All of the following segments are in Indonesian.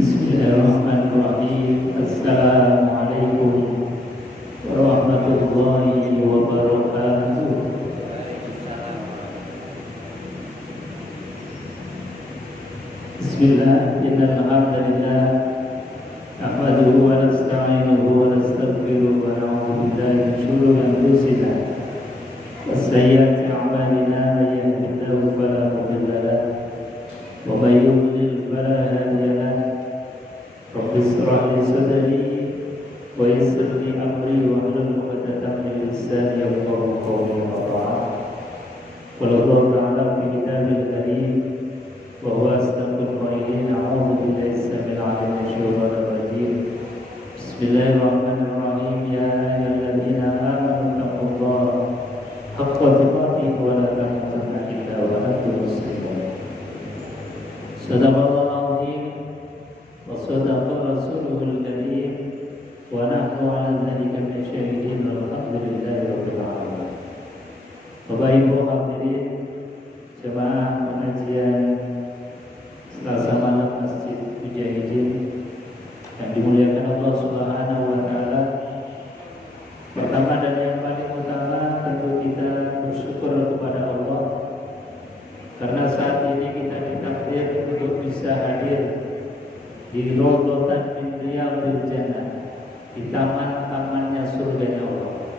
Bismillahirrahmanirrahim. Assalamualaikum warahmatullahi wabarakatuh. Bismillah, innal hamdalillah nahmaduhu wa nasta'inuhu wa nastaghfiruh wa na'udzu billahi min shururi anfusina wa sayyiati a'malina, may yahdihillahu fala mudilla lahu wa may yudlil fala hadiya lahu. Rabbi shrah li sadri wa yassir li amri wa hlul 'uqdatam min lisani yafqahu qawli. Wallahu ta'ala fi kitabil karim wa huwa asdaqul qa'ilin. A'udzu billahi as-sami'il 'alim minasy syaithanir rajim. Bismillahirrahmanirrahim. Ya ayyuhalladzina amanu taqullaha haqqa tuqatih wa la tamutunna illa wa antum muslimun. Sadaqallahu al-'azim wa sadaqa rasuluhul karim wa nahnu 'ala dzalika min syahidin walhamdulillahi rabbil alamin. Bapak Ibu hadirin jemaah pengajian Selasa malam Masjid Mujahidin yang dimuliakan Allah Subhanahu wa taala. Pertama dan yang paling utama tentu kita bersyukur kepada Allah karena saat ini kita ditakdir untuk bisa hadir di Raudhatan min Riyadhil Jannah, di taman-tamannya surganya Allah.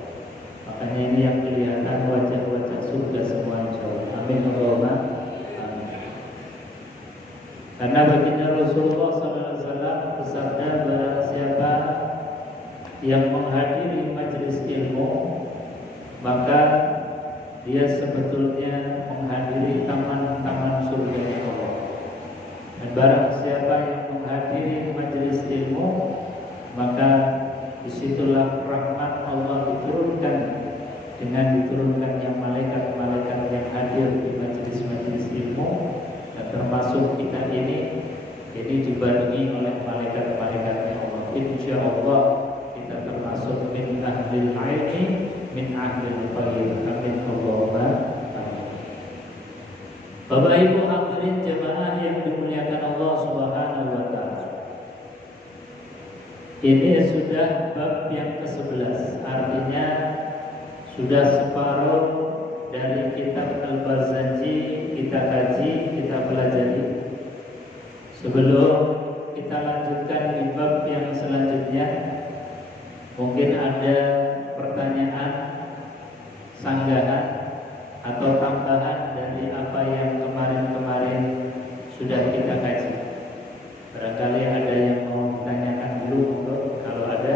Makanya ini yang kelihatan wajah-wajah surga semua insyaallah. Amin Allahumma amin. Karena baginda Rasulullah SAW bersabda, barang siapa yang menghadiri majelis ilmu maka dia sebetulnya menghadiri taman-taman surganya Allah. Dan barang siapa yang menghadiri majelis ilmu maka disitulah rahmat Allah diturunkan dengan diturunkannya malaikat-malaikat yang hadir di majelis-majelis ilmu, dan termasuk kita ini dibarengi oleh malaikat-malaikatnya Allah. Insya Allah kita termasuk min ahlil ilmi, min ahlil khair. Amin Allahumma amin. Bapak Ibu hadirin jemaah yang dimuliakan Allah Subhanahu wa taala. Ini sudah bab yang ke-11, artinya sudah separuh dari kitab Al-Barzanji kita kaji, kita pelajari. Sebelum kita lanjutkan di bab yang selanjutnya, mungkin ada pertanyaan, sanggahan atau tambahan dari apa yang kemarin-kemarin sudah kita kaji. Barangkali ada yang mau ditanyakan dulu, kalau ada.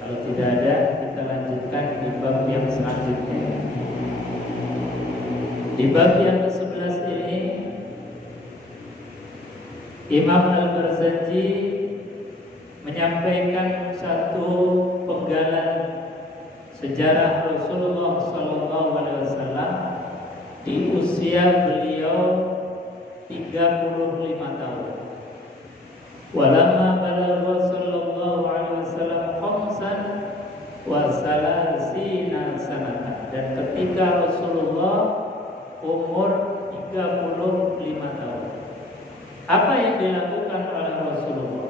Kalau tidak ada, kita lanjutkan di bab yang selanjutnya. Di bab yang ke-11 ini Imam Al-Barzanji menyampaikan satu penggalan sejarah Rasulullah SAW di usia beliau 35 tahun. Walamma balagha sallallahu alaihi wasallam khamsan wa salasina sanatan, dan ketika Rasulullah umur 35 tahun, apa yang dilakukan oleh Rasulullah?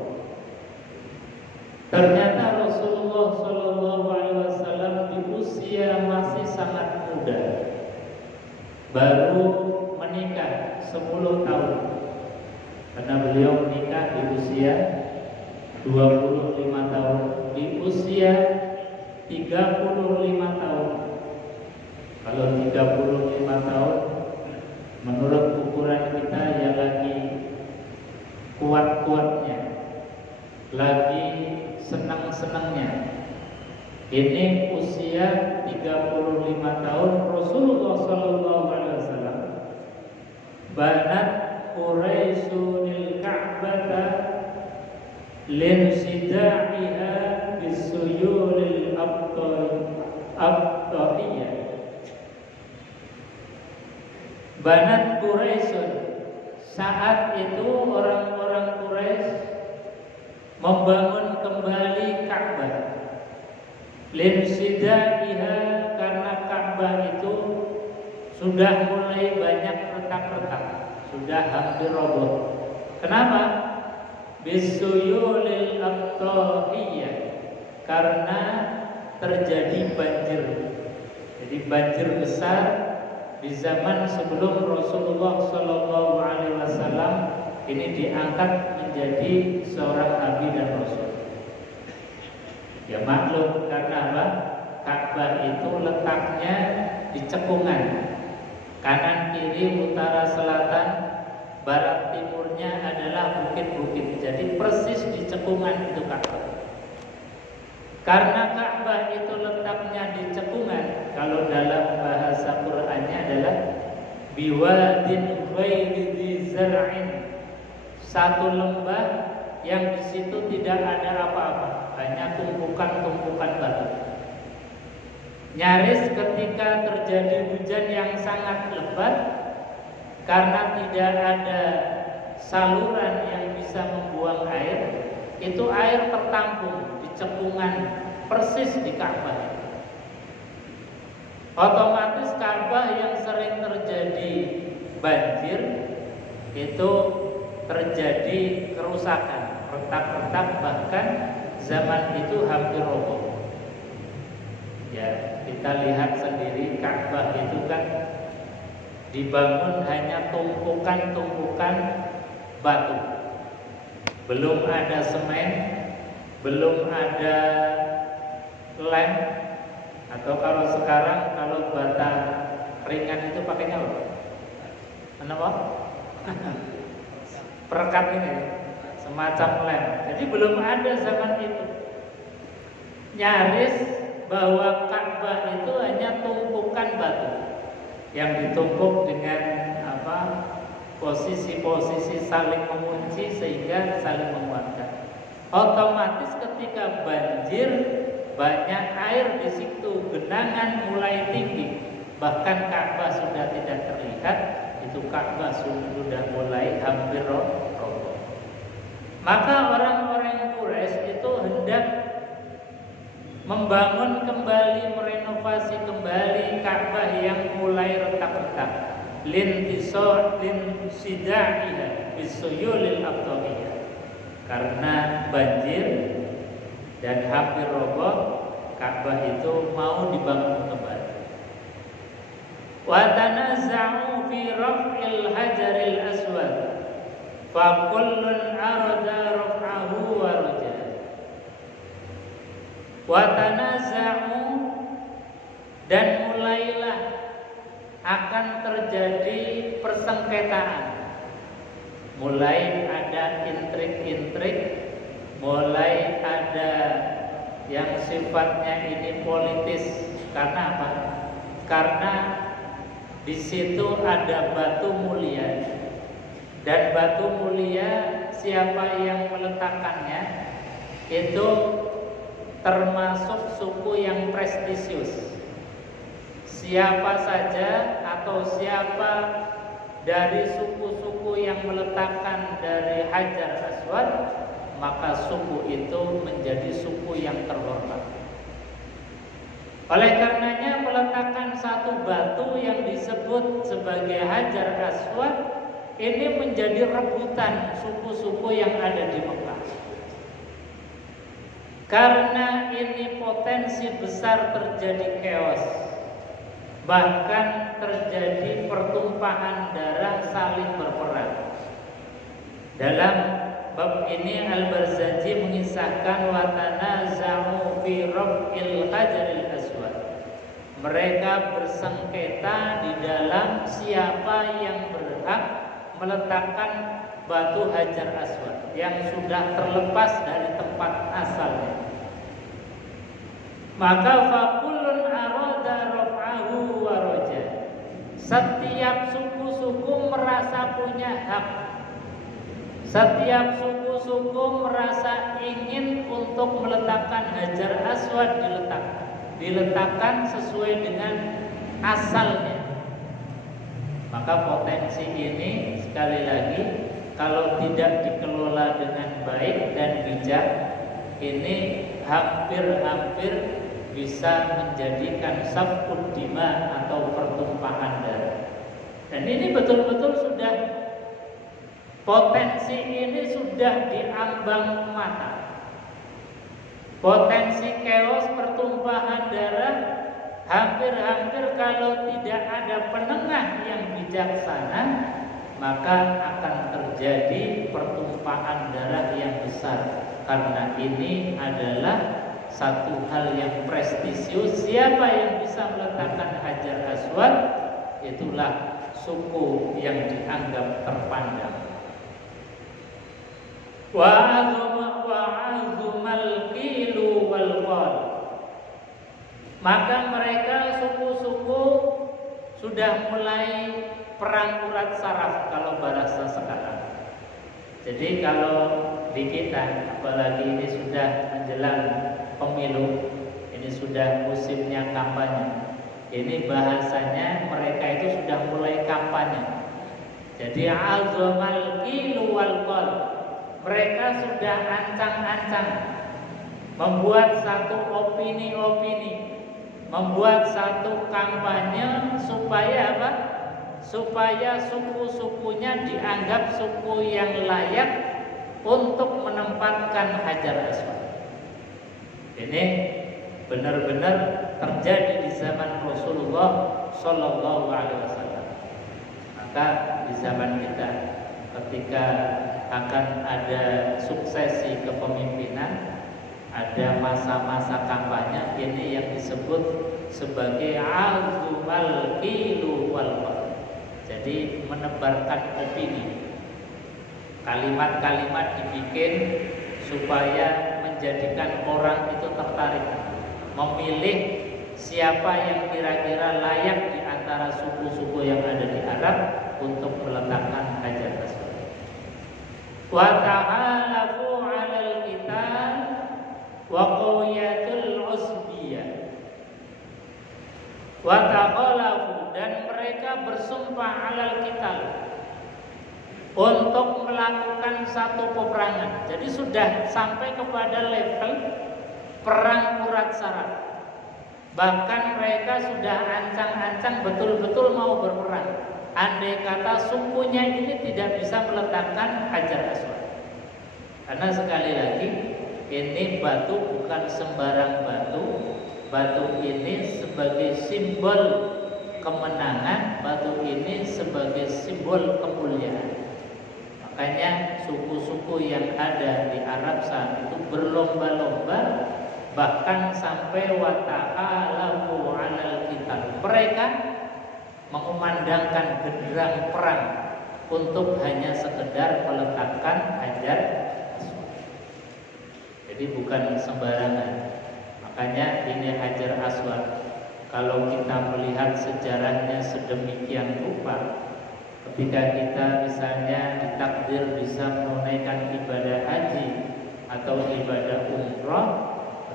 Ternyata Rasulullah sallallahu alaihi wasallam di usia masih sangat muda, baru menikah 10 tahun. Karena beliau menikah di usia 25 tahun, di usia 35 tahun. Kalau 35 tahun menurut ukuran kita ya lagi kuat-kuatnya, lagi senang-senangnya. Ini usia 35 tahun Rasulullah SAW banat Quraisyunil Ka'bata linsida'iha bisuyulil abta'iyah. Banat Quraisyun, saat itu orang-orang Quraisy membangun kembali Ka'bah. Linsida'iha, karena Ka'bah itu sudah mulai banyak retak-retak, sudah hampir roboh. Kenapa? bisuyulil aqtahiyah, karena terjadi banjir. Jadi banjir besar di zaman sebelum Rasulullah Shallallahu Alaihi Wasallam ini diangkat menjadi seorang nabi dan rasul. Ya maklum, karena apa? Ka'bah itu letaknya di cekungan, kanan kiri utara selatan barat timurnya adalah bukit-bukit. Jadi persis di cekungan itu Ka'bah. Karena Ka'bah itu letaknya di cekungan, kalau dalam bahasa Qur'annya adalah biwadin ghairi dzi zar'in, satu lembah yang di situ tidak ada apa-apa, hanya tumpukan-tumpukan batu. Nyaris ketika terjadi hujan yang sangat lebat, karena tidak ada saluran yang bisa membuang air, itu air tertampung di cekungan persis di Ka'bah. Otomatis Ka'bah yang sering terjadi banjir itu terjadi kerusakan, retak-retak, bahkan zaman itu hampir roboh. Ya, kita lihat sendiri Ka'bah itu kan dibangun hanya tumpukan-tumpukan batu. Belum ada semen, belum ada lem, atau kalau sekarang kalau bata ringan itu pakainya apa? Apa? Perekat ini, semacam lem. Jadi belum ada zaman itu. Nyaris bahwa Ka'bah itu hanya tumpukan batu yang ditumpuk dengan posisi-posisi saling mengunci sehingga saling menguatkan. Otomatis ketika banjir, banyak air di situ, genangan mulai tinggi, bahkan Ka'bah sudah tidak terlihat, itu Ka'bah sudah mulai hampir roboh. Maka orang-orang Quraisy itu hendak membangun kembali, merenovasi kembali Ka'bah yang mulai retak-retak. Linsida'iha bisuyulil aqtahiyah, karena banjir dan hampir roboh, Ka'bah itu mau dibangun kembali. Wa tanaza'u fi raf'il hajaril aswad fa kullun arada raf'ahu wa raja. Wa tanaza'u, dan mulailah akan terjadi persengketaan. Mulai ada intrik-intrik, mulai ada yang sifatnya ini politis. Karena apa? Karena di situ ada batu mulia, dan batu mulia siapa yang meletakkannya itu termasuk suku yang prestisius. Siapa saja atau siapa dari suku-suku yang meletakkan dari Hajar Aswad, maka suku itu menjadi suku yang terhormat. Oleh karenanya peletakan satu batu yang disebut sebagai Hajar Aswad ini menjadi rebutan suku-suku yang ada di Mekah. Karena ini potensi besar terjadi chaos, bahkan terjadi pertumpahan darah, saling berperang. Dalam bab ini Al-Barzanji mengisahkan wa tanaza'u fi raf'il hajaril aswad. Mereka bersengketa di dalam siapa yang berhak meletakkan batu Hajar Aswad yang sudah terlepas dari tempat asalnya. Maka fakullun arada raf'ahu wa raja. Setiap suku-suku merasa punya hak. Setiap suku-suku merasa ingin untuk meletakkan Hajar Aswad, diletakkan sesuai dengan asalnya. Maka potensi ini sekali lagi kalau tidak dikelola dengan baik dan bijak, ini hampir-hampir bisa menjadikan safkud dima atau pertumpahan darah. Dan ini betul-betul sudah Potensi ini sudah diambang mata. Potensi chaos pertumpahan darah hampir-hampir kalau tidak ada penengah yang bijaksana, maka akan terjadi pertumpahan darah yang besar. Karena ini adalah satu hal yang prestisius. Siapa yang bisa meletakkan Hajar Aswad, itulah suku yang dianggap terpandang. Wa'azumal qilu wal qal. Maka mereka suku-suku sudah mulai perang urat saraf kalau bahasa sekarang. Jadi kalau di kita, apalagi ini sudah menjelang pemilu, ini sudah musimnya kampanye. Ini bahasanya mereka itu sudah mulai kampanye. Jadi azumal qilu wal qal. Mereka sudah ancang-ancang membuat satu opini-opini, membuat satu kampanye supaya apa? Supaya suku-sukunya dianggap suku yang layak untuk menempatkan Hajar Aswad. Ini benar-benar terjadi di zaman Rasulullah Shallallahu Alaihi Wasallam. Maka di zaman kita, ketika akan ada suksesi kepemimpinan, ada masa-masa kampanye, ini yang disebut sebagai azumal qilu wal qal. Jadi menebarkan opini, kalimat-kalimat dibikin supaya menjadikan orang itu tertarik, memilih siapa yang kira-kira layak di antara suku-suku yang ada di Arab untuk meletakkan Hajar Aswad. Wa ta'alafu 'alal qital wa qawiyatul usbiyah. Wa taqalafu, dan mereka bersumpah 'alal qital, untuk melakukan satu peperangan. Jadi sudah sampai kepada level perang urat saraf. Bahkan mereka sudah ancang-ancang betul-betul mau berperang. Andai kata sukunya ini tidak bisa meletakkan Hajar Aswad. Karena sekali lagi, ini batu bukan sembarang batu. Batu ini sebagai simbol kemenangan, batu ini sebagai simbol kemuliaan. Makanya suku-suku yang ada di Arab saat itu berlomba-lomba, bahkan sampai wa ta'alafu 'alal qital. Mereka mengumandangkan genderang perang untuk hanya sekedar meletakkan Hajar Aswad. Jadi bukan sembarangan. Makanya ini Hajar Aswad, kalau kita melihat sejarahnya sedemikian rupa, ketika kita misalnya ditakdir bisa menunaikan ibadah haji atau ibadah umrah,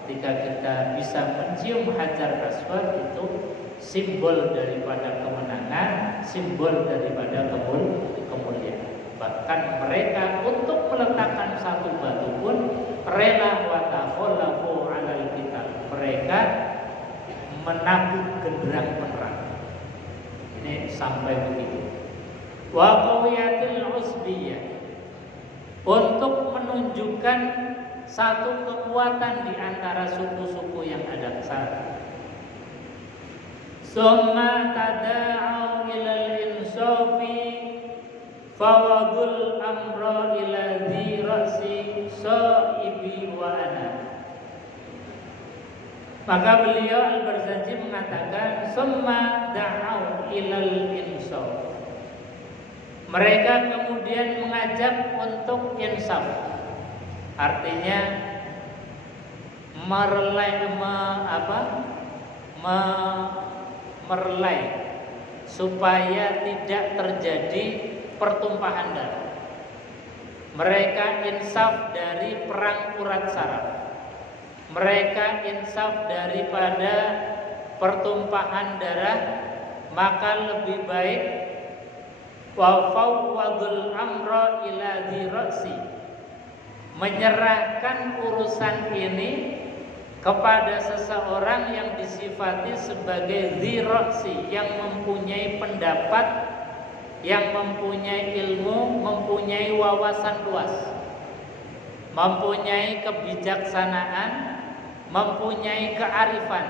ketika kita bisa mencium Hajar Aswad, itu simbol daripada kemenangan, simbol daripada kemuliaan. Bahkan mereka untuk meletakkan satu batu pun rela wa takhallafu 'alal qital. Mereka menabuh genderang perang. Ini sampai begitu. Wa qawiyatul usbiyah, untuk menunjukkan satu kekuatan di antara suku-suku yang ada saat ini. Summa tada'u ilal insafi fawadul amra ila dhi ra'si sa'ibi wa ana. Maka beliau Al-Barzanji mengatakan summa da'u ilal insaf. Mereka kemudian mengajak untuk insaf. Artinya merelai supaya tidak terjadi pertumpahan darah. Mereka insaf dari perang urat saraf. Mereka insaf daripada pertumpahan darah, maka lebih baik wa fawwadul amra ila dhi ra'si, menyerahkan urusan ini kepada seseorang yang disifati sebagai dhi ra'si, yang mempunyai pendapat yang mempunyai ilmu, mempunyai wawasan luas, mempunyai kebijaksanaan, mempunyai kearifan,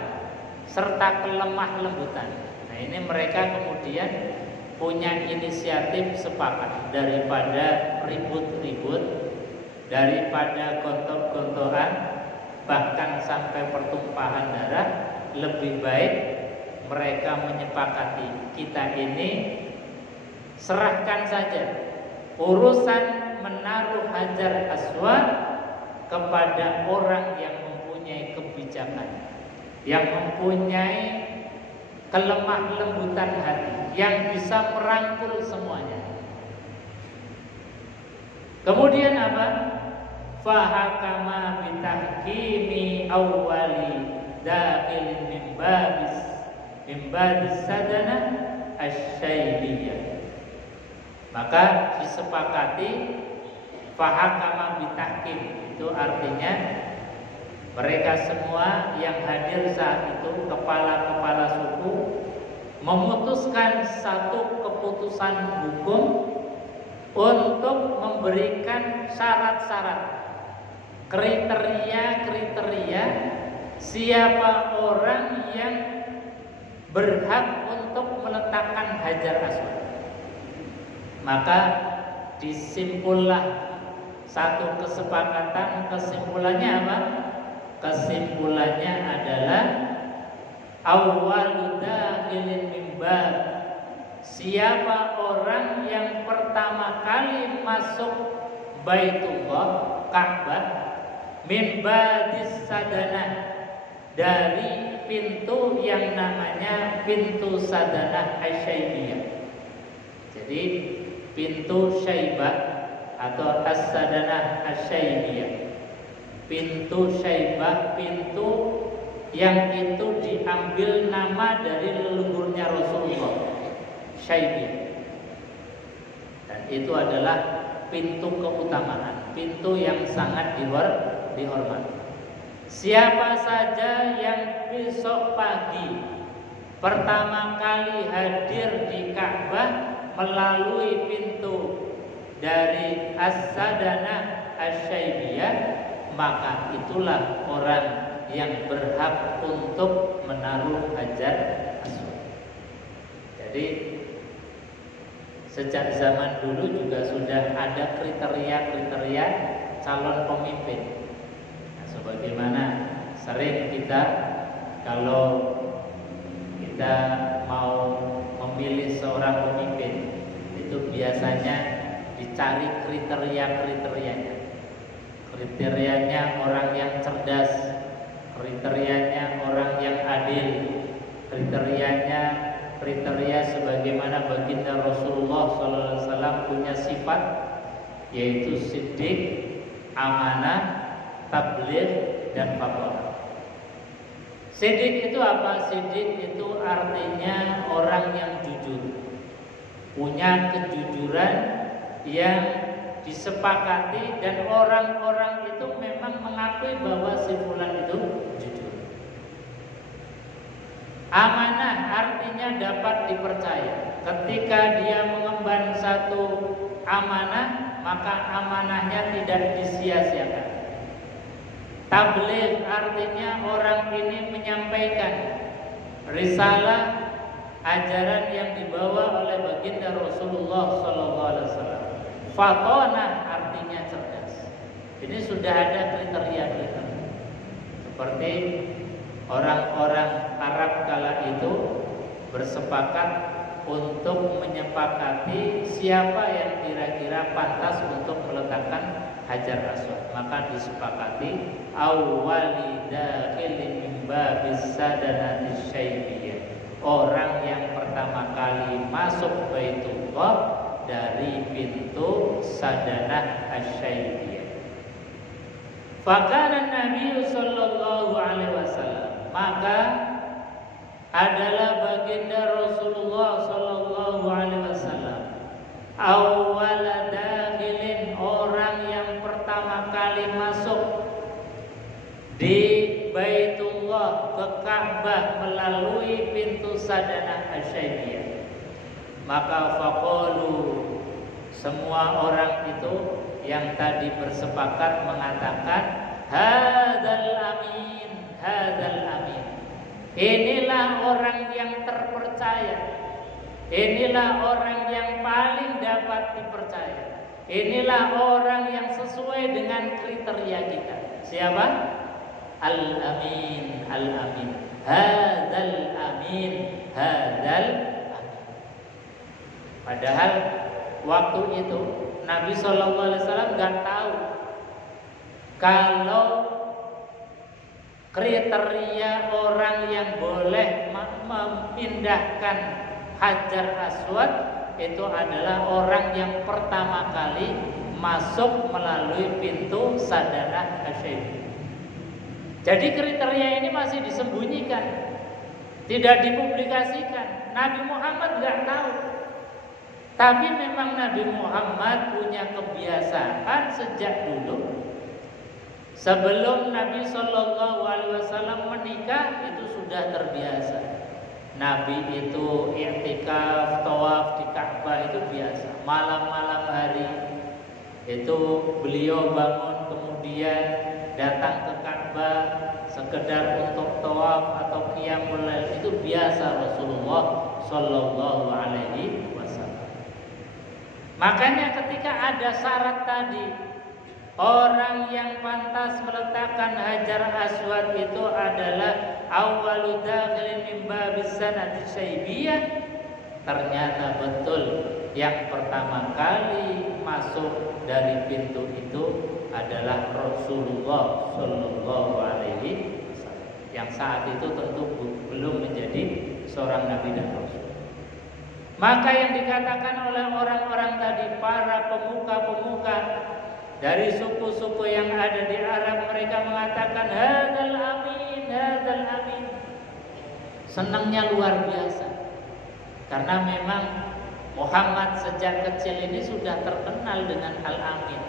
serta kelemah lembutan. Nah, ini mereka kemudian punya inisiatif sepakat daripada ribut-ribut, daripada gontok-gontokan, bahkan sampai pertumpahan darah. Lebih baik mereka menyepakati, kita ini serahkan saja urusan menaruh Hajar Aswad kepada orang yang mempunyai kebijakan, yang mempunyai kelemah lembutan hati, yang bisa merangkul semuanya. Kemudian apa? Fahakama bitahkimi awwali dakhilin min babis sadana asy-syaibiyah. Maka disepakati fahakama bitahkim, itu artinya mereka semua yang hadir saat itu, kepala-kepala suku, memutuskan satu keputusan hukum untuk memberikan syarat-syarat, kriteria-kriteria siapa orang yang berhak untuk meletakkan Hajar Aswad. Maka disimpullah satu kesepakatan. Kesimpulannya apa? Kesimpulannya adalah awwalu dakhilin min bab, siapa orang yang pertama kali masuk Baitullah Ka'bah, min badis sadanah, dari pintu yang namanya pintu Sadanah Asy-Syaibiyah. Jadi pintu Syaibah atau As-Sadanah Asy-Syaibiyah. Pintu Syaibah, pintu yang itu diambil nama dari leluhurnya Rasulullah, Syaibiyah. Dan itu adalah pintu keutamaan, pintu yang sangat dihormati. Siapa saja yang besok pagi pertama kali hadir di Ka'bah melalui pintu dari As-Sadanah Asy-Syaibiyah, maka itulah orang yang berhak untuk menaruh Hajar Aswad. Jadi sejak zaman dulu juga sudah ada kriteria-kriteria calon pemimpin. Sebagaimana sering kita kalau kita mau memilih seorang pemimpin, itu biasanya dicari kriteria-kriterianya. Kriterianya orang yang cerdas, kriterianya orang yang adil, kriteria sebagaimana baginda Rasulullah SAW punya sifat, yaitu siddiq, amanah, tabligh, dan fatwa. Siddiq itu apa? Siddiq itu artinya orang yang jujur, punya kejujuran yang disepakati, dan orang-orang itu memang mengakui bahwa si fulan itu jujur. Amanah artinya dapat dipercaya. Ketika dia mengemban satu amanah, maka amanahnya tidak disia-siakan. Tabligh artinya orang ini menyampaikan risalah, ajaran yang dibawa oleh baginda Rasulullah SAW. Fatona artinya cerdas. Ini sudah ada kriteria-kriteria. Seperti orang-orang Arab kala itu bersepakat untuk menyepakati siapa yang kira-kira pantas untuk meletakkan Hajar Aswad. Maka disepakati awwali dakhilin min babis sadanati syaibiyah, orang yang pertama kali masuk Baitullah dari pintu Sadanah Asy-Syaibiyah. Fakana Nabi sallallahu alaihi wasallam, maka adalah baginda Rasulullah sallallahu alaihi wasallam awwal dakhilin, orang yang pertama kali masuk di Baitullah ke Ka'bah melalui pintu Sadanah Asy-Syaibiyah, Maka faqalu, semua orang itu yang tadi bersepakat mengatakan hadzal amin, hadzal amin. Inilah orang yang terpercaya. Inilah orang yang paling dapat dipercaya. Inilah orang yang sesuai dengan kriteria kita. Siapa? Al-Amin, Al-Amin. Hadzal amin, hadzal amin. Padahal waktu itu Nabi SAW nggak tahu kalau kriteria orang yang boleh memindahkan Hajar Aswad itu adalah orang yang pertama kali masuk melalui pintu Sadanah Asy-Syaibiyah. Jadi kriteria ini masih disembunyikan, tidak dipublikasikan. Nabi Muhammad nggak tahu. Tapi memang Nabi Muhammad punya kebiasaan sejak dulu. Sebelum Nabi SAW menikah itu sudah terbiasa. Nabi itu i'tikaf, tawaf di Ka'bah itu biasa. Malam-malam hari itu beliau bangun kemudian datang ke Ka'bah sekedar untuk tawaf atau qiyamul lail, itu biasa Rasulullah Shallallahu Alaihi Wasallam. Makanya ketika ada syarat tadi, orang yang pantas meletakkan Hajar Aswad itu adalah awwalu dakhilin min babis sanati syaibiyah. Ternyata betul yang pertama kali masuk dari pintu itu adalah Rasulullah Shallallahu Alaihi Wasallam, yang saat itu tentu belum menjadi seorang nabi dan rasul. Maka yang dikatakan oleh orang-orang tadi, para pemuka-pemuka dari suku-suku yang ada di Arab, mereka mengatakan hadzal amin, hadzal amin. Senangnya luar biasa. Karena memang Muhammad sejak kecil ini sudah terkenal dengan Al-Amin.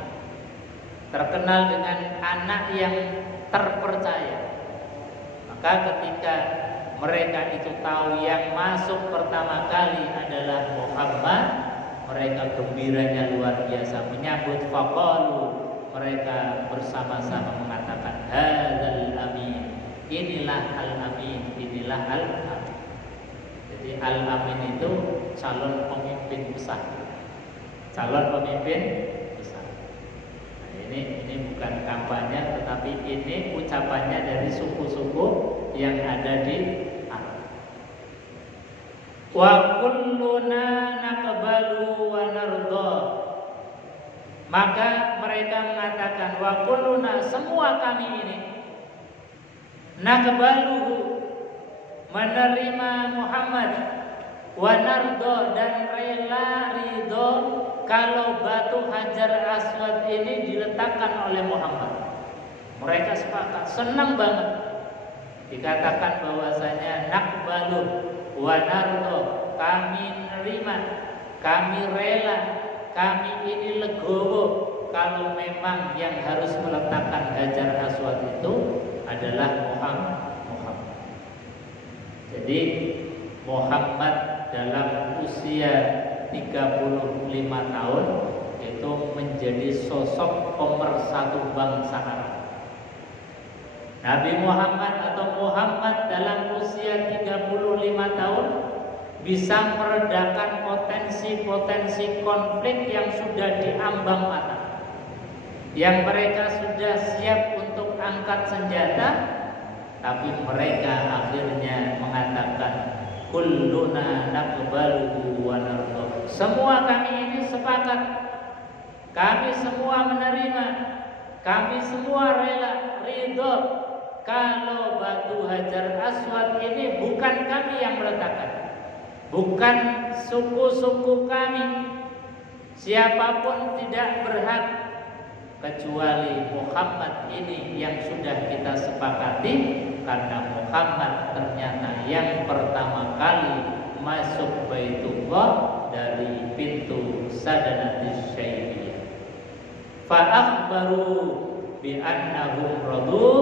Terkenal dengan anak yang terpercaya. Maka ketika mereka itu tahu yang masuk pertama kali adalah Muhammad, mereka gembiranya luar biasa menyambut. Faqalu, mereka bersama-sama mengatakan hadzal amin, inilah al-amin, inilah al-amin. Jadi al-amin itu calon pemimpin besar, calon pemimpin besar. Nah, ini bukan kampanye, tetapi ini ucapannya dari suku-suku yang ada di Arab. Wa kulluna naqbalu wa narda. Maka mereka mengatakan wa kulluna, semua kami ini, naqbalu, menerima Muhammad, wa narda, dan rela ridho kalau batu Hajar Aswad ini diletakkan oleh Muhammad. Mereka sepakat, senang banget. Dikatakan bahwasanya naqbalu wa nardo, kami menerima, kami rela, kami ini legowo kalau memang yang harus meletakkan Hajar Aswad itu adalah Muhammad. Jadi Muhammad dalam usia 35 tahun itu menjadi sosok pemersatu bangsa Arab. Nabi Muhammad atau Muhammad dalam usia 35 tahun bisa meredakan potensi-potensi konflik yang sudah diambang mata, yang mereka sudah siap untuk angkat senjata, tapi mereka akhirnya mengatakan kulluna naqbalu wa narda. Semua kami ini sepakat, kami semua menerima, kami semua rela, ridho kalau batu Hajar Aswad ini bukan kami yang meletakkan, bukan suku-suku kami, siapapun tidak berhak kecuali Muhammad ini yang sudah kita sepakati, karena Muhammad ternyata yang pertama kali masuk Baitullah dari pintu Sadanatis Syaibiyah. Fa akhbaru bi annahum radu,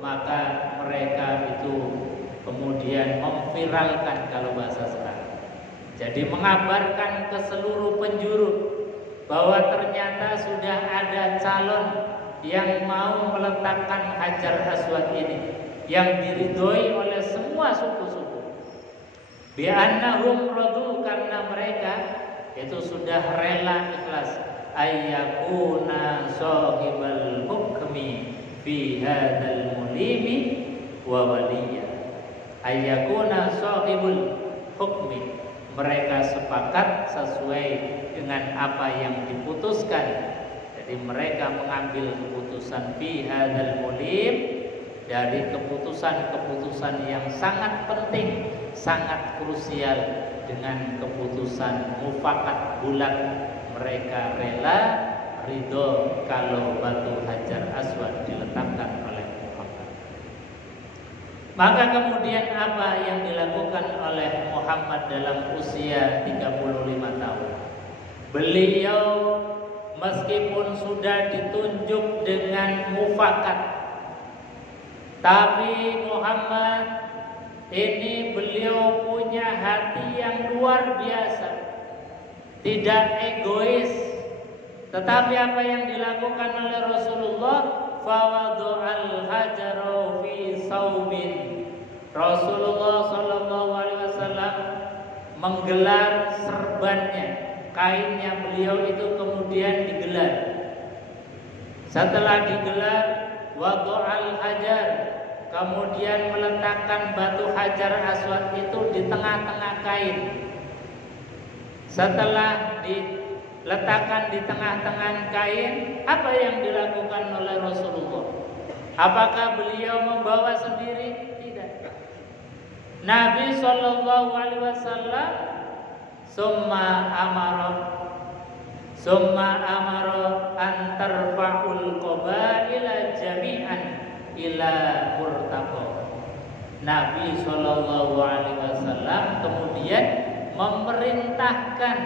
maka mereka itu kemudian memviralkan, kalau bahasa sekarang, Jadi mengabarkan ke seluruh penjuru bahwa ternyata sudah ada calon yang mau meletakkan Hajar Aswad ini, yang diridhoi oleh semua suku-suku. Bi'annahum radu, karena mereka itu sudah rela ikhlas ayyakuna sahibal hukmi fi hadzal mulimi wa waliya. Ayyakuna sahibul hukmi, mereka sepakat sesuai dengan apa yang diputuskan. Jadi mereka mengambil keputusan fi hadzal mulim, dari keputusan-keputusan yang sangat penting, sangat krusial, dengan keputusan mufakat bulat. Mereka rela ridho kalau batu Hajar Aswad diletakkan oleh Muhammad. Maka kemudian apa yang dilakukan oleh Muhammad dalam usia 35 tahun? Beliau meskipun sudah ditunjuk dengan mufakat, tapi Muhammad ini beliau punya hati yang luar biasa. Tidak egois. Tetapi apa yang dilakukan oleh Rasulullah, fawadu'al hajaru fi saubin. Rasulullah sallallahu alaihi wasallam menggelar serbannya, kainnya beliau itu kemudian digelar. Setelah digelar, wadu'al hajar, kemudian meletakkan batu Hajar Aswad itu di tengah-tengah kain. Setelah diletakkan di tengah-tengah kain, apa yang dilakukan oleh Rasulullah? Apakah beliau membawa sendiri? Tidak. Nabi sallallahu alaihi wasallam summa amara an tarfa'ul qabaila jami'an ila murtaqa. Nabi sallallahu alaihi wasallam kemudian memerintahkan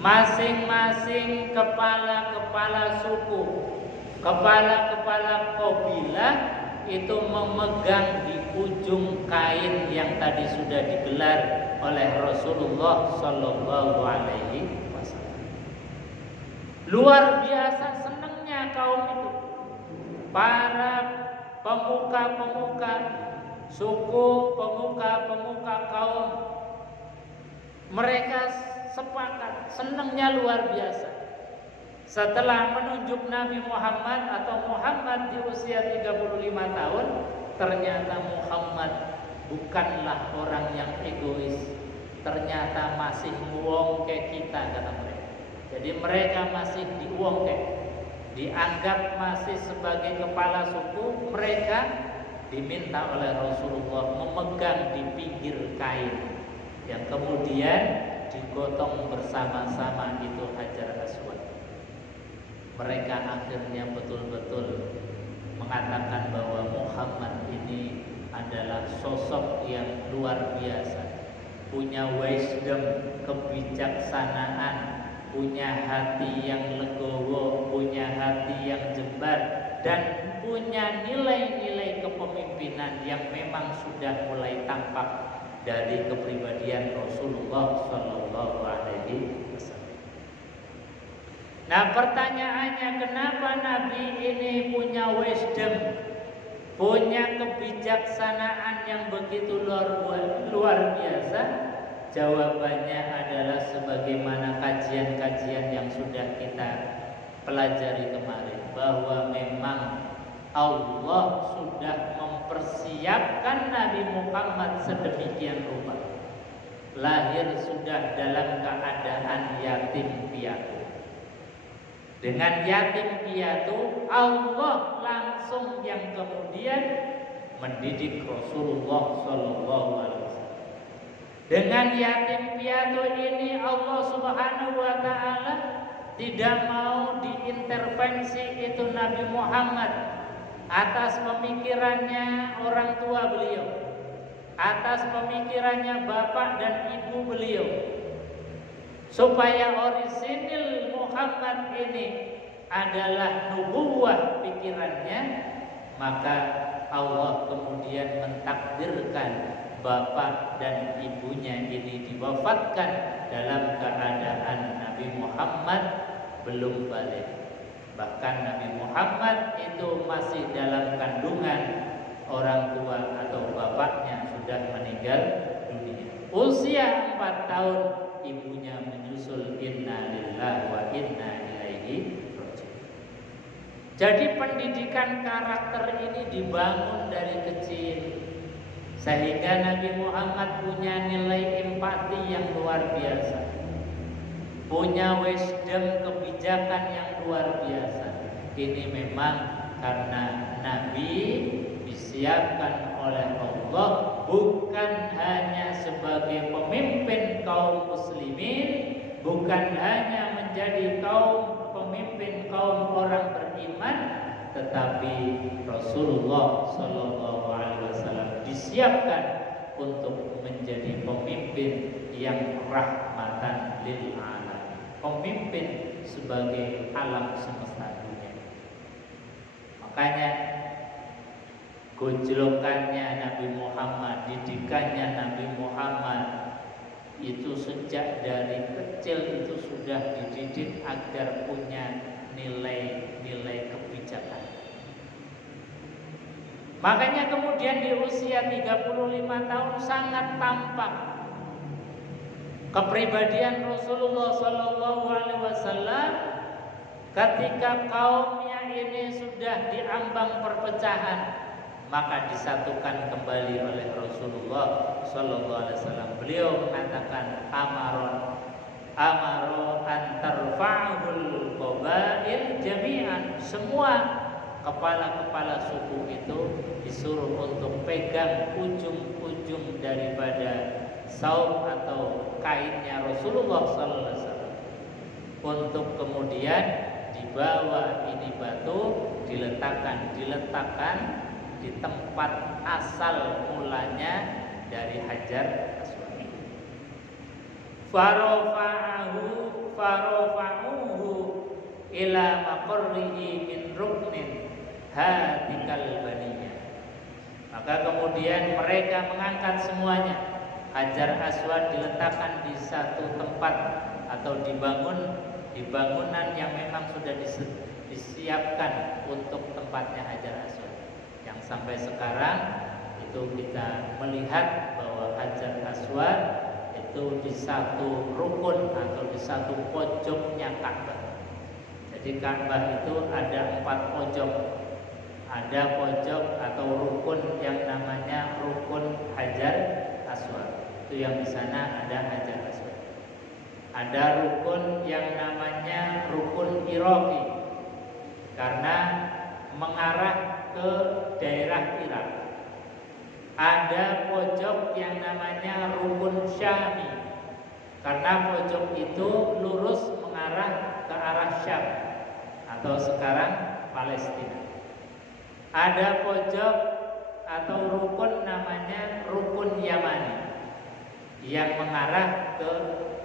masing-masing kepala-kepala suku, kepala-kepala kabilah itu memegang di ujung kain yang tadi sudah digelar oleh Rasulullah sallallahu alaihi wasallam. Luar biasa senangnya kaum itu. Para pemuka-pemuka suku, pemuka-pemuka kaum, mereka sepakat, senangnya luar biasa. Setelah menunjuk Nabi Muhammad atau Muhammad di usia 35 tahun, ternyata Muhammad bukanlah orang yang egois. Ternyata masih nguwongke kita, kata mereka. Jadi mereka masih diuwongke, dianggap masih sebagai kepala suku. Mereka diminta oleh Rasulullah memegang di pinggir kain yang kemudian digotong bersama-sama itu Hajar Aswad. Mereka akhirnya betul-betul mengatakan bahwa Muhammad ini adalah sosok yang luar biasa, punya wisdom, kebijaksanaan, punya hati yang legowo, punya hati yang jembar, dan punya nilai-nilai kepemimpinan yang memang sudah mulai tampak dari kepribadian Rasulullah sallallahu alaihi wasallam. Nah, pertanyaannya, kenapa Nabi ini punya wisdom, punya kebijaksanaan yang begitu luar biasa? Jawabannya adalah sebagaimana kajian-kajian yang sudah kita pelajari kemarin, bahwa memang Allah sudah mempersiapkan Nabi Muhammad sedemikian rupa. Lahir sudah dalam keadaan yatim piatu. Dengan yatim piatu, Allah langsung yang kemudian mendidik Rasulullah sallallahu alaihi wasallam. Dengan yatim piatu ini Allah Subhanahu wa taala tidak mau diintervensi itu Nabi Muhammad atas pemikirannya orang tua beliau, atas pemikirannya bapak dan ibu beliau, supaya orisinil Muhammad ini adalah nubuwah pikirannya. Maka Allah kemudian mentakdirkan bapak dan ibunya ini diwafatkan dalam keadaan Nabi Muhammad belum balik. Bahkan Nabi Muhammad itu masih dalam kandungan orang tua atau bapaknya sudah meninggal dunia. Usia 4 tahun ibunya menyusul, inna lillahi wa inna ilaihi raji'un. Jadi pendidikan karakter ini dibangun dari kecil, sehingga Nabi Muhammad punya nilai empati yang luar biasa, punya wisdom, kebijakan yang luar biasa. Ini memang karena Nabi disiapkan oleh Allah bukan hanya sebagai pemimpin kaum muslimin, bukan hanya menjadi pemimpin kaum orang beriman, tetapi Rasulullah Shallallahu Alaihi Wasallam disiapkan untuk menjadi pemimpin yang rahmatan lil alamin, pemimpin sebagai alam semesta dunia. Makanya gojlokannya Nabi Muhammad, didikannya Nabi Muhammad itu sejak dari kecil itu sudah dididik agar punya nilai-nilai kebijakan. Makanya kemudian di usia 35 tahun sangat tampak kepribadian Rasulullah Sallallahu Alaihi Wasallam ketika kaumnya ini sudah diambang perpecahan, maka disatukan kembali oleh Rasulullah Sallallahu Alaihi Wasallam. Beliau mengatakan amaro antarfa'ul qabail jami'an. Semua kepala-kepala suku itu disuruh untuk pegang ujung-ujung daripada saum atau kainnya Rasulullah Sallallahu Alaihi Wasallam, untuk kemudian dibawa ini batu diletakkan di tempat asal mulanya dari Hajar Aswad. Farafa'uhu ila maqarrihi min ruknin hadikal baniyah. Maka kemudian mereka mengangkat semuanya. Hajar Aswad diletakkan di satu tempat atau di bangunan yang memang sudah disiapkan untuk tempatnya Hajar Aswad. Yang sampai sekarang itu kita melihat bahwa Hajar Aswad itu di satu rukun atau di satu pojoknya Ka'bah. Jadi Ka'bah itu ada 4 pojok. Ada pojok atau rukun yang namanya rukun Hajar Aswad. Itu yang di sana ada Hajar Aswad. Ada rukun yang namanya rukun Iraqi, karena mengarah ke daerah Irak. Ada pojok yang namanya rukun Syami, karena pojok itu lurus mengarah ke arah Syam atau sekarang Palestina. Ada pojok atau rukun namanya rukun Yamani yang mengarah ke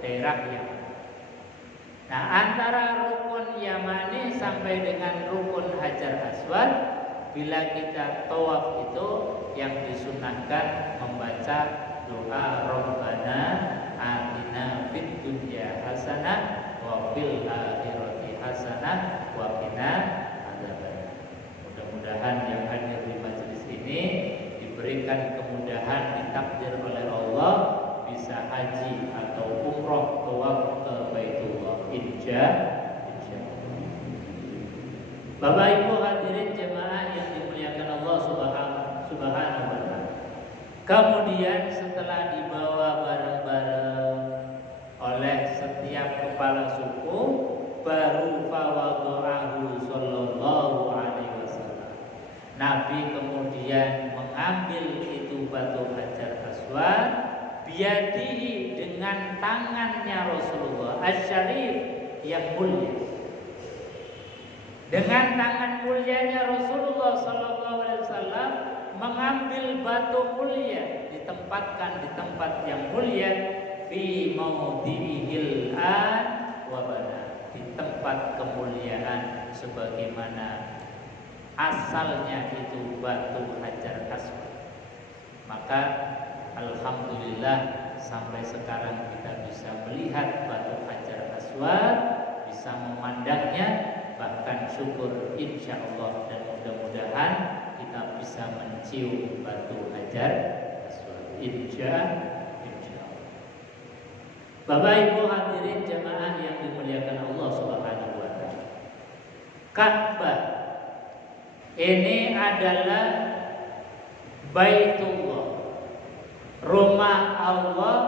daerah Yaman. Nah, antara rukun Yamani sampai dengan rukun Hajar Aswad, bila kita tawaf itu yang disunahkan membaca doa Rabbana atina fid dunya hasanah wa fil akhirati hasanah wa qina adzabannar. Mudah-mudahan yang hadir di majelis ini diberikan kemudahan, ditakdir oleh Allah bisa haji atau umroh tawaf ke Baitullah, insyaallah. Bapak Ibu hadirin jemaah yang dimuliakan Allah Subhanahu wa taala. Kemudian setelah dibawa bareng-bareng oleh setiap kepala suku, baru fawadhahu sallallahu alaihi wasallam. Nabi kemudian mengambil itu batu Hajar Aswad biadihi, dengan tangannya Rasulullah Asy-Syarif yang mulia. Dengan tangan mulianya Rasulullah Sallallahu Alaihi Wasallam mengambil batu mulia, ditempatkan di tempat yang mulia, fi maudhi'il an wa bana, di tempat kemuliaan sebagaimana asalnya itu batu Hajar Aswad. Maka alhamdulillah sampai sekarang kita bisa melihat batu Hajar Aswad, bisa memandangnya, bahkan syukur insya Allah dan mudah-mudahan kita bisa mencium batu Hajar Aswad insya Allah. Bapak Ibu hadirin jamaah yang dimuliakan Allah Subhanahu wa taala. Ka'bah ini adalah Baitullah, rumah Allah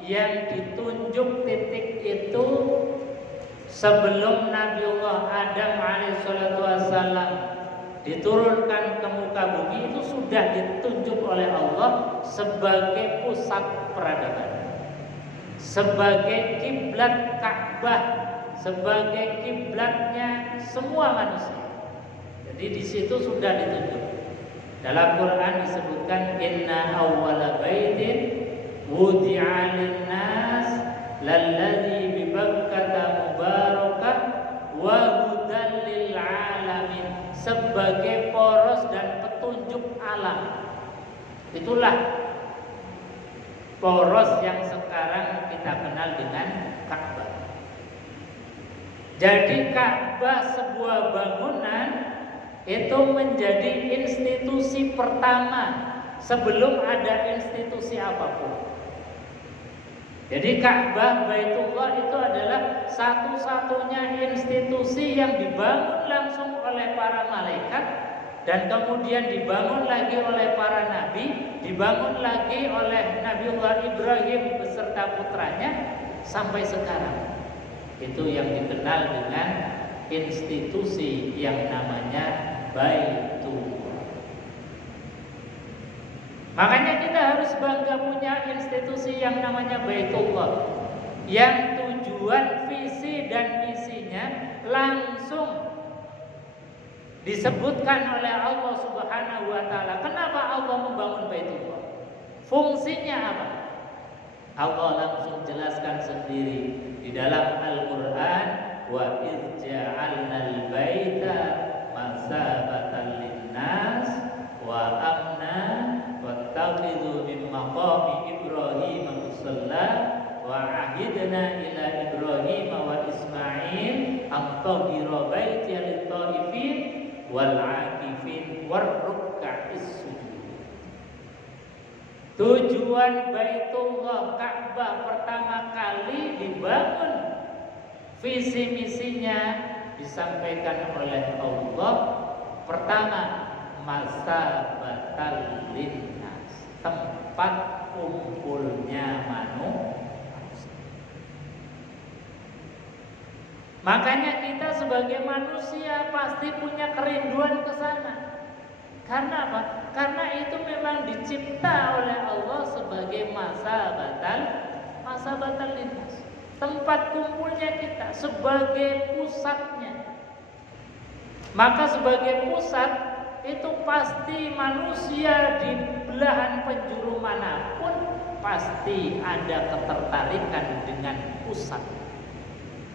yang ditunjuk titik itu sebelum Nabiullah Adam alaihissalam diturunkan ke muka bumi, itu sudah ditunjuk oleh Allah sebagai pusat peradaban, sebagai kiblat Ka'bah, sebagai kiblatnya semua manusia. Jadi di situ sudah ditunjuk. Dalam Quran disebutkan inna awwala baitin wudi'a lin-nas lalladzi bi Bakkah mubarakah wa hudan lil alamin, sebagai poros dan petunjuk alam. Itulah poros yang sekarang kita kenal dengan Ka'bah. Jadi Ka'bah sebuah bangunan itu menjadi institusi pertama sebelum ada institusi apapun. Jadi Ka'bah Baitullah itu adalah satu-satunya institusi yang dibangun langsung oleh para malaikat dan kemudian dibangun lagi oleh para nabi, dibangun lagi oleh Nabiullah Ibrahim beserta putranya sampai sekarang. Itu yang dikenal dengan institusi yang namanya Baitullah. Makanya kita harus bangga punya institusi yang namanya Baitullah, yang tujuan, visi dan misinya langsung disebutkan oleh Allah Subhanahu wa taala. Kenapa Allah membangun Baitullah? Fungsinya apa? Allah langsung jelaskan sendiri di dalam Al-Qur'an, wa idz ja'alnal baita masabatan linnas wa amna wattakhidhu min maqami Ibrahim musalla wa ahidna ila Ibrahim wa Ismail an tahira baiti lit-taifin wal 'akifin war-ruk'is sujud. Tujuan Baitullah Ka'bah pertama kali dibangun, visi misinya disampaikan oleh Allah. Pertama, masabatal linnas, tempat kumpulnya manusia. Makanya kita sebagai manusia pasti punya kerinduan ke sana. Karena apa? Karena itu memang dicipta oleh Allah sebagai masabatal linnas, tempat kumpulnya kita, sebagai pusatnya. Maka sebagai pusat itu pasti manusia di belahan penjuru manapun pasti ada ketertarikan dengan pusat,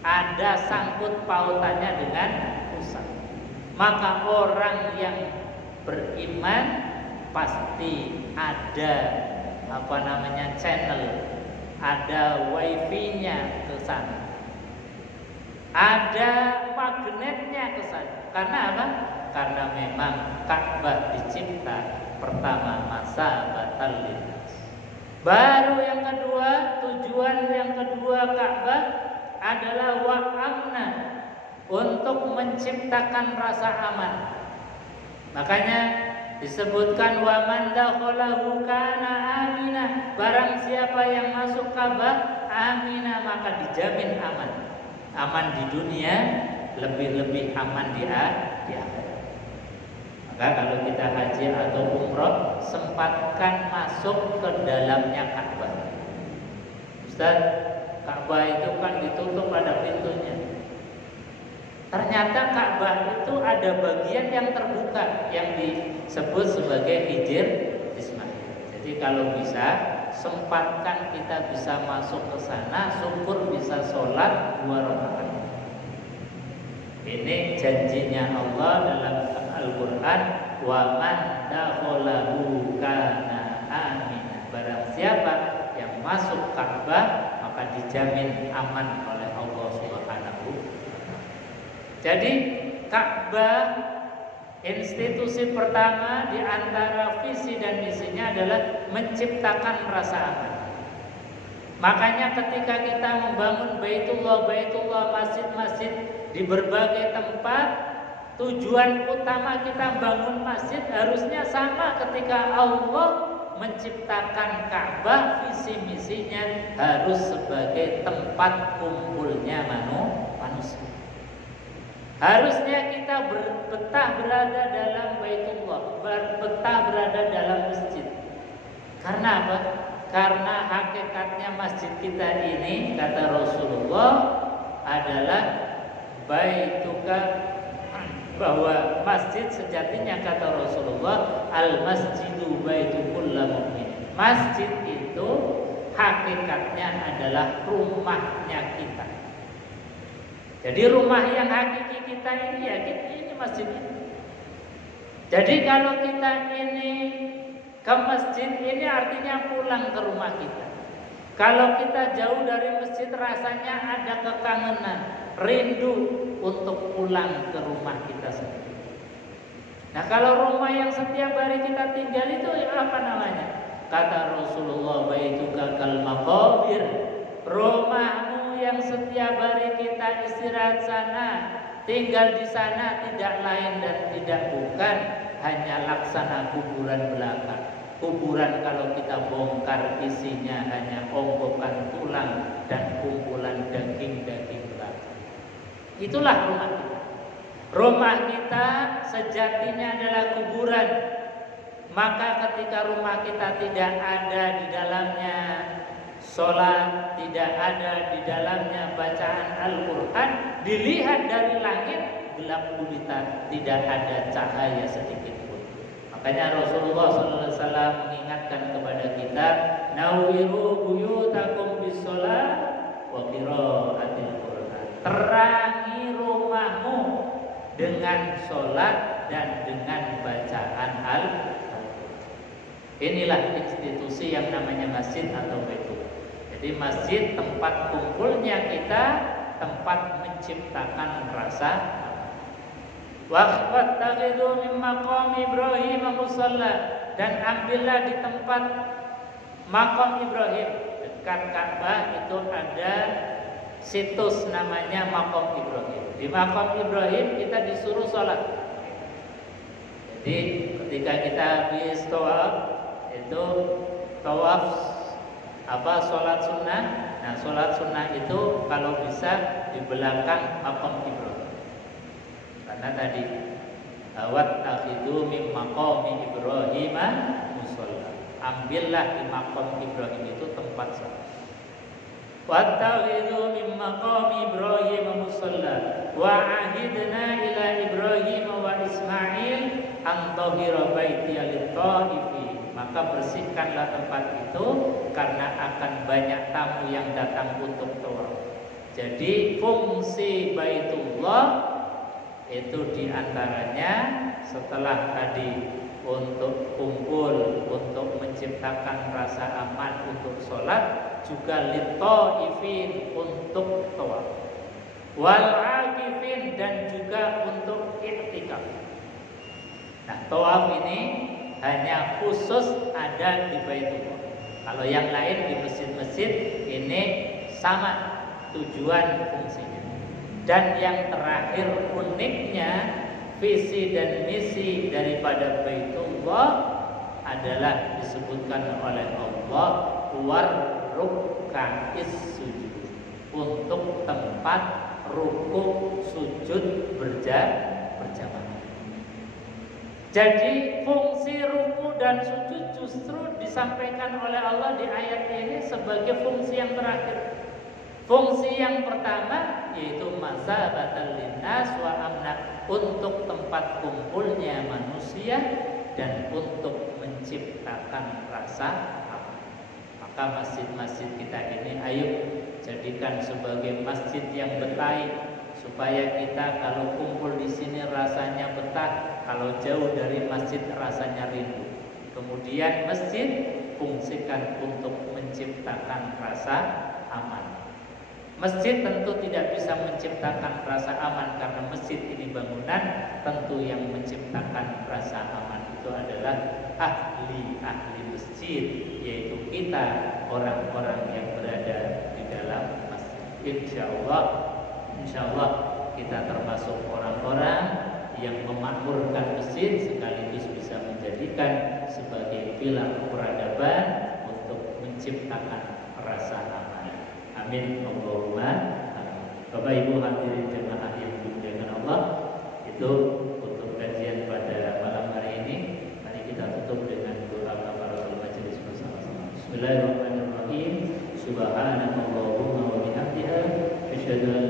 ada sangkut pautannya dengan pusat. Maka orang yang beriman pasti ada channel, ada wifi-nya ke sana, ada magnetnya ke sana. Karena apa? Karena memang Ka'bah dicipta pertama masabatal linnas. Baru yang kedua, tujuan yang kedua Ka'bah adalah wa'amna, untuk menciptakan rasa aman. Makanya disebutkan wa man dakhalahu kana amina, barang siapa yang masuk Ka'bah amina maka dijamin aman. Aman di dunia, lebih-lebih aman di akhirat. Maka kalau kita haji atau umroh, sempatkan masuk ke dalamnya Ka'bah. Ustaz, Ka'bah itu kan ditutup pada pintunya. Ternyata Ka'bah itu ada bagian yang terbuka yang disebut sebagai Hijr Ismail. Jadi kalau bisa sempatkan kita bisa masuk ke sana, syukur bisa sholat 2 rakaat. Ini janjinya Allah dalam Al-Qur'an, wa man dakhalahu kana amina, barang siapa yang masuk Ka'bah maka dijamin aman oleh Allah Subhanahu. Jadi Ka'bah institusi pertama di antara visi dan misinya adalah menciptakan rasa aman. Makanya ketika kita membangun Baitullah, masjid-masjid di berbagai tempat, tujuan utama kita bangun masjid harusnya sama ketika Allah menciptakan Ka'bah, visi misinya harus sebagai tempat kumpulnya manusia. Harusnya kita betah berada dalam Baitullah, betah berada dalam masjid. Karena apa? Karena hakikatnya masjid kita ini, kata Rasulullah, adalah baituka, bahwa masjid sejatinya, kata Rasulullah, al-masjidu baitu kulli mu'min. Masjid itu hakikatnya adalah rumahnya kita. Jadi rumah yang hakiki kita ini ya ini masjid ini. Jadi kalau kita ini ke masjid, ini artinya pulang ke rumah kita. Kalau kita jauh dari masjid, rasanya ada kekangenan, rindu untuk pulang ke rumah kita sendiri. Nah, kalau rumah yang setiap hari kita tinggal itu apa namanya? Kata Rasulullah, baituka kal maqabir. Rumahmu yang setiap hari kita istirahat sana, tinggal di sana, tidak lain dan tidak bukan hanya laksana kuburan belaka. Kuburan kalau kita bongkar isinya hanya onggokan tulang dan kumpulan daging-daging belaka. Itulah rumah kita. Rumah kita sejatinya adalah kuburan. Maka ketika rumah kita tidak ada di dalamnya sholat, tidak ada di dalamnya bacaan Al-Quran, dilihat dari langit gelap gulita, tidak ada cahaya sedikit pun. Makanya Rasulullah SAW mengingatkan kepada kita, nawiru buyutakum bis-sholat wa qiraatil Quran. Terangi rumahmu dengan sholat dan dengan bacaan Al-Quran. Inilah institusi yang namanya masjid atau Baitullah. Jadi masjid tempat kumpulnya kita, tempat menciptakan rasa. Wattakhidhu min maqam Ibrahim musalla, dan ambillah di tempat Maqam Ibrahim dekat Ka'bah itu ada situs namanya Maqam Ibrahim. Di Maqam Ibrahim kita disuruh sholat. Jadi ketika kita habis tawaf, itu tawaf sholat sunnah. Nah, sholat sunnah itu kalau bisa di belakang Maqam Ibrahim. Karena tadi wattakhidhu min maqami Ibrahim musalla. Ambillah di Maqam Ibrahim itu tempat sholat. Wattakhidhu min maqami Ibrahim musalla wa ahidna ila Ibrahim wa Ismail an tahira baitiya lit-taifi. Maka bersihkanlah tempat itu karena akan banyak tamu yang datang untuk tawaf. Jadi fungsi Baitullah itu diantaranya setelah tadi untuk kumpul, untuk menciptakan rasa aman untuk sholat, juga lit-taifin untuk tawaf, wal akifin dan juga untuk iktikaf. Nah, tawaf ini hanya khusus ada di Baitullah. Kalau yang lain di masjid-masjid ini sama tujuan fungsinya. Dan yang terakhir uniknya visi dan misi daripada Baitullah adalah disebutkan oleh Allah warruk'is sujud, untuk tempat ruku sujud berjamaah. Jadi fungsi ruku dan sujud justru disampaikan oleh Allah di ayat ini sebagai fungsi yang terakhir. Fungsi yang pertama yaitu masabatan linnas wa amna, untuk tempat kumpulnya manusia dan untuk menciptakan rasa aman. Maka masjid-masjid kita ini ayo jadikan sebagai masjid yang betah, supaya kita kalau kumpul di sini rasanya betah, kalau jauh dari masjid rasanya rindu. Kemudian masjid fungsikan untuk menciptakan rasa aman. Masjid tentu tidak bisa menciptakan rasa aman, karena masjid ini bangunan. Tentu yang menciptakan rasa aman itu adalah ahli masjid, yaitu kita, orang-orang yang berada di dalam masjid. Insya Allah kita termasuk orang-orang yang memakmurkan masjid, sekaligus bisa menjadikan sebagai pilar peradaban untuk menciptakan rasa aman. Amin Allahumma amin. Bapak Ibu hadirin jemaah yang dimuliakan Allah, itu untuk kajian pada malam hari ini. Mari kita tutup dengan doa kafaratul majelis bersama-sama. Bismillahirrahmanirrahim. Subhanakallahumma wa bihamdika asyhadu an